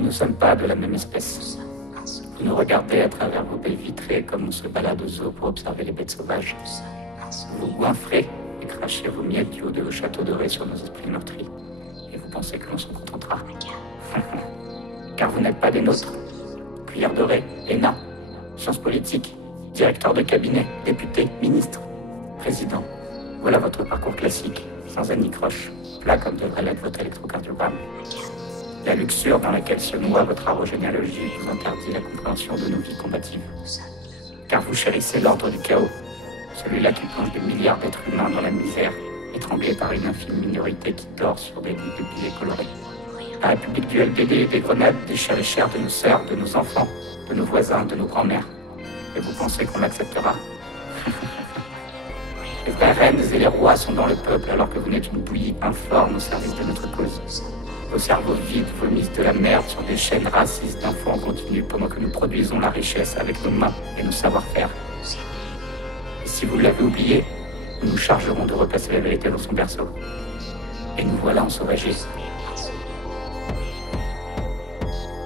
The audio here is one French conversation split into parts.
Nous ne sommes pas de la même espèce. Vous nous regardez à travers vos baies vitrées comme on se balade au zoo pour observer les bêtes sauvages. Vous vous goinfrez et crachez vos miettes du haut de vos châteaux dorés sur nos esprits meurtris. Et vous pensez que l'on s'en contentera. Car vous n'êtes pas des nôtres. Cuillère dorée, ENA, sciences politiques, directeur de cabinet, député, ministre, président. Voilà votre parcours classique, sans anicroche, plat comme devrait l'être votre électrocardiogramme. La luxure dans laquelle se noie votre arbre généalogique vous interdit la compréhension de nos vies combatives. Car vous chérissez l'ordre du chaos, celui-là qui plonge des milliards d'êtres humains dans la misère, étranglés par une infime minorité qui dort sur des lits de billets colorés. La République du LBD et des grenades déchire les chairs de nos sœurs, de nos enfants, de nos voisins, de nos grands-mères. Et vous pensez qu'on l'acceptera? Les vraies reines et les rois sont dans le peuple alors que vous n'êtes une bouillie informe au service de notre cause. Vos cerveaux vides vomissent de la merde sur des chaînes racistes d'infos en continu pendant que nous produisons la richesse avec nos mains et nos savoir-faire. Et si vous l'avez oublié, nous nous chargerons de replacer la vérité dans son berceau. Et nous voilà ensauvagés.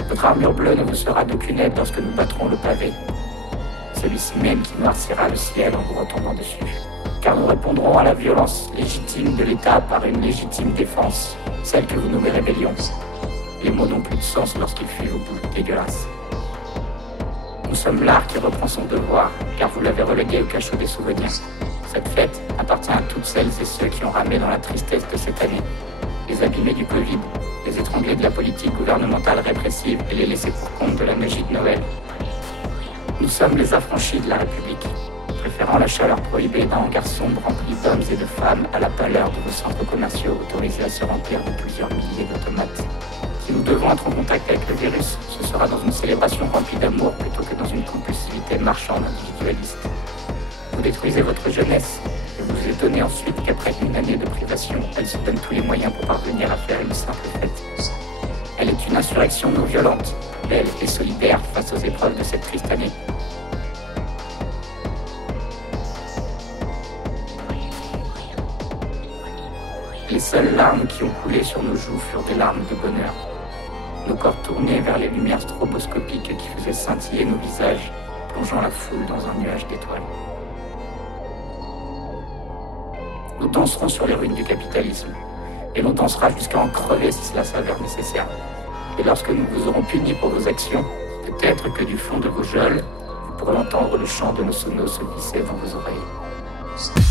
Votre armure bleue ne vous sera d'aucune aide lorsque nous battrons le pavé. Celui-ci même qui noircira le ciel en vous retombant dessus. Car nous répondrons à la violence légitime de l'État par une légitime défense, celle que vous nommez rébellion. Les mots n'ont plus de sens lorsqu'ils fuient vos bouches dégueulasses. Nous sommes l'art qui reprend son devoir, car vous l'avez relégué au cachot des souvenirs. Cette fête appartient à toutes celles et ceux qui ont ramé dans la tristesse de cette année. Les abîmés du Covid, les étranglés de la politique gouvernementale répressive et les laissés pour compte de la magie de Noël. Nous sommes les affranchis de la République, préférant la chaleur prohibée d'un hangar sombre rempli d'hommes et de femmes à la pâleur de vos centres commerciaux autorisés à se remplir de plusieurs milliers d'automates. Si nous devons être en contact avec le virus, ce sera dans une célébration remplie d'amour plutôt que dans une compulsivité marchande individualiste. Vous détruisez votre jeunesse et vous vous étonnez ensuite qu'après une année de privation, elle se donne tous les moyens pour parvenir à faire une simple fête. Elle est une insurrection non violente, belle et solidaire face aux épreuves de cette triste année. Les seules larmes qui ont coulé sur nos joues furent des larmes de bonheur. Nos corps tournés vers les lumières stroboscopiques qui faisaient scintiller nos visages, plongeant la foule dans un nuage d'étoiles. Nous danserons sur les ruines du capitalisme, et l'on dansera jusqu'à en crever si cela s'avère nécessaire. Et lorsque nous vous aurons punis pour vos actions, peut-être que du fond de vos geôles, vous pourrez entendre le chant de nos sonos se glisser dans vos oreilles.